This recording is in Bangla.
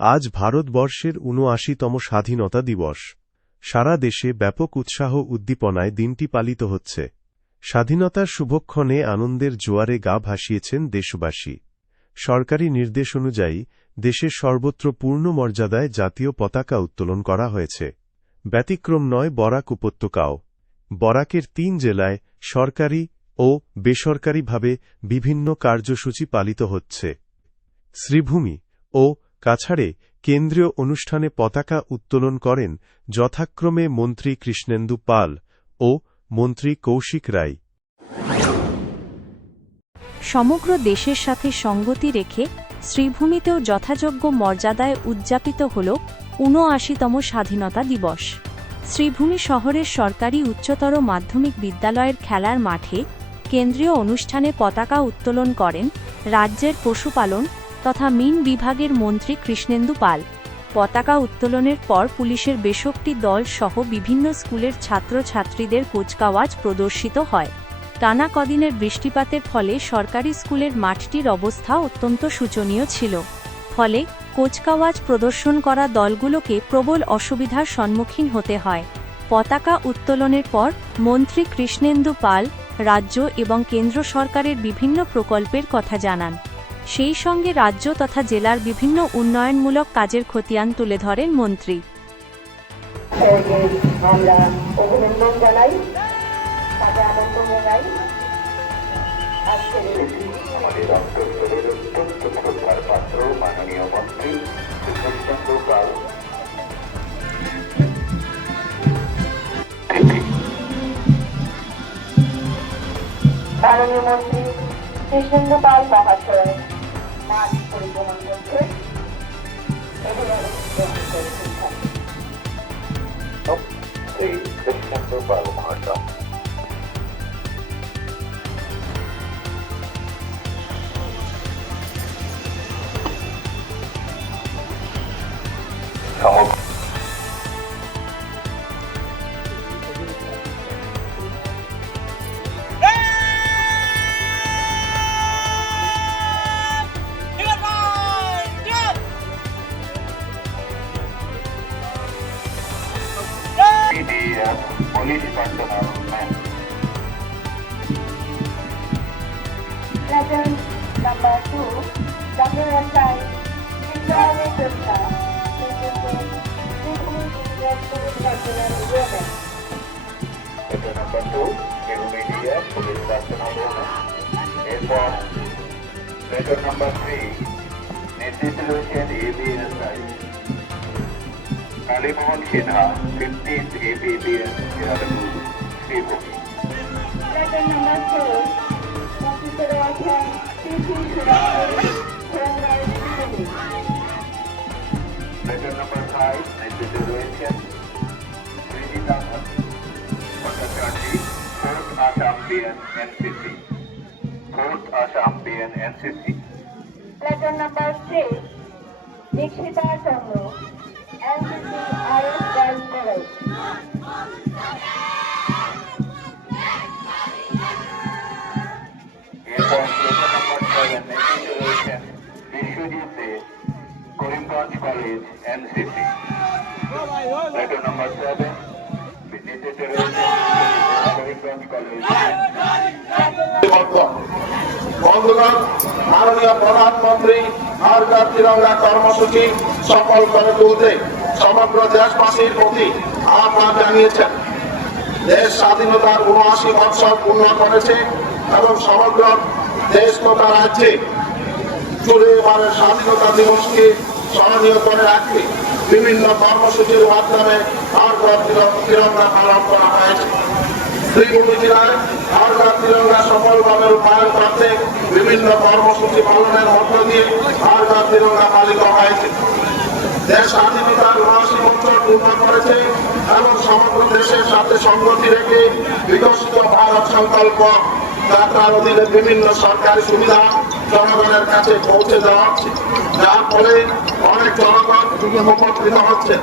আজ ভারতবর্ষের ৭৯তম স্বাধীনতা দিবস। সারা দেশে ব্যাপক উৎসাহ উদ্দীপনায় দিনটি পালিত হচ্ছে। স্বাধীনতার শুভক্ষণে আনন্দের জোয়ারে গা ভাসিয়েছেন দেশবাসী। সরকারি নির্দেশ অনুযায়ী দেশের সর্বত্র পূর্ণ মর্যাদায় জাতীয় পতাকা উত্তোলন করা হয়েছে। ব্যতিক্রম নয় বরাক উপত্যকাও। বরাকের ৩ জেলায় সরকারি ও বেসরকারিভাবে বিভিন্ন কার্যসূচি পালিত হচ্ছে। শ্রীভূমি ও কাছাড়ে কেন্দ্রীয় অনুষ্ঠানে পতাকা উত্তোলন করেন যথাক্রমে মন্ত্রী কৃষ্ণেন্দু পাল ও মন্ত্রী কৌশিক রায়। সমগ্র দেশের সাথে সঙ্গতি রেখে শ্রীভূমিতেও যথাযোগ্য মর্যাদায় উদযাপিত হল ৭৯তম স্বাধীনতা দিবস। শ্রীভূমি শহরের সরকারি উচ্চতর মাধ্যমিক বিদ্যালয়ের খেলার মাঠে কেন্দ্রীয় অনুষ্ঠানে পতাকা উত্তোলন করেন রাজ্যের পশুপালন তথা মিন বিভাগের মন্ত্রী কৃষ্ণেন্দু পাল। পতাকা উত্তোলনের পর পুলিশের বেশকটি দল সহ বিভিন্ন স্কুলের ছাত্রছাত্রীদের কুচকাওয়াজ প্রদর্শিত হয়। টানা কদিনের বৃষ্টিপাতের ফলে সরকারি স্কুলের মাঠটির অবস্থা অত্যন্ত শোচনীয় ছিল। ফলে কুচকাওয়াজ প্রদর্শন করা দলগুলোকে প্রবল অসুবিধার সম্মুখীন হতে হয়। পতাকা উত্তোলনের পর মন্ত্রী কৃষ্ণেন্দু পাল রাজ্য এবং কেন্দ্র সরকারের বিভিন্ন প্রকল্পের কথা জানান। সেই সঙ্গে রাজ্য তথা জেলার বিভিন্ন উন্নয়নমূলক কাজের খতিয়ান তুলে ধরেন মন্ত্রী। আমরা অভিনন্দন জানাই, তাকে আমন্ত্রণ জানাই। আমাদের রাষ্ট্রস্তরের অত্যন্ত শ্রদ্ধার পাত্র মাননীয় মন্ত্রী কৃষ্ণেন্দু পাল। মাননীয় মন্ত্রী কৃষ্ণেন্দু পাল মহাশয় মাঠ পরিক্রমণ করছে। শ্রী কৃষ্ণেন্দু পাল মহাশয় police personnel men. Legend number 2, WSI Victoria Krishna, Legend number 2, Media police personnel women. Airport. Legend number 3, Nitya ABSI. Kalimohan Sinha, 15th APBS, Sribhumi. Legend number 4, Officer Roshan, PC Sribhumi, Sribhumi. Legend number 5, Nitya Srijita, Patachati, 4th Assam NCC. 4th Assam NCC. Legend number 6, Nikshita Chandra. NCC IS Girls College. Airport number 7, Nation Vishwajit Karimganj College, NCC. Letter number 7, Karimganj College. বন্ধুগণ, মাননীয় প্রধানমন্ত্রী হর ঘর তিরঙ্গা কর্মসূচি সফল করে তুলতে সমগ্র দেশবাসীর প্রতি আহ্বান জানিয়েছেন। দেশ স্বাধীনতার ৭৯ বৎসর পূর্ণ করেছে এবং সমগ্র দেশ তথা রাজ্যে জুড়ে এবারের স্বাধীনতা দিবসকে স্মরণীয় করে রাখতে বিভিন্ন কর্মসূচির মাধ্যমে হর ঘর তিরঙ্গা পালন করা হয়েছে। শ্রীভূমি জেলায় হর ঘর তিরঙ্গা সফলভাবে রূপায়ণ করতে বিভিন্ন কর্মসূচি পালনের মধ্য দিয়ে হর ঘর তিরঙ্গা পালিত হয়েছে। দেশ স্বাধীনতার ৭৯ বছর পূর্ণ করেছে এবং সমগ্র দেশের সাথে সঙ্গতি রেখে বিকশিত ভারত সংকল্প যাত্রার অধীনে বিভিন্ন সরকারি সুবিধা জনগণের কাছে পৌঁছে দেওয়া হচ্ছে, যার ফলে অনেক জনগণ উপকৃত হচ্ছে।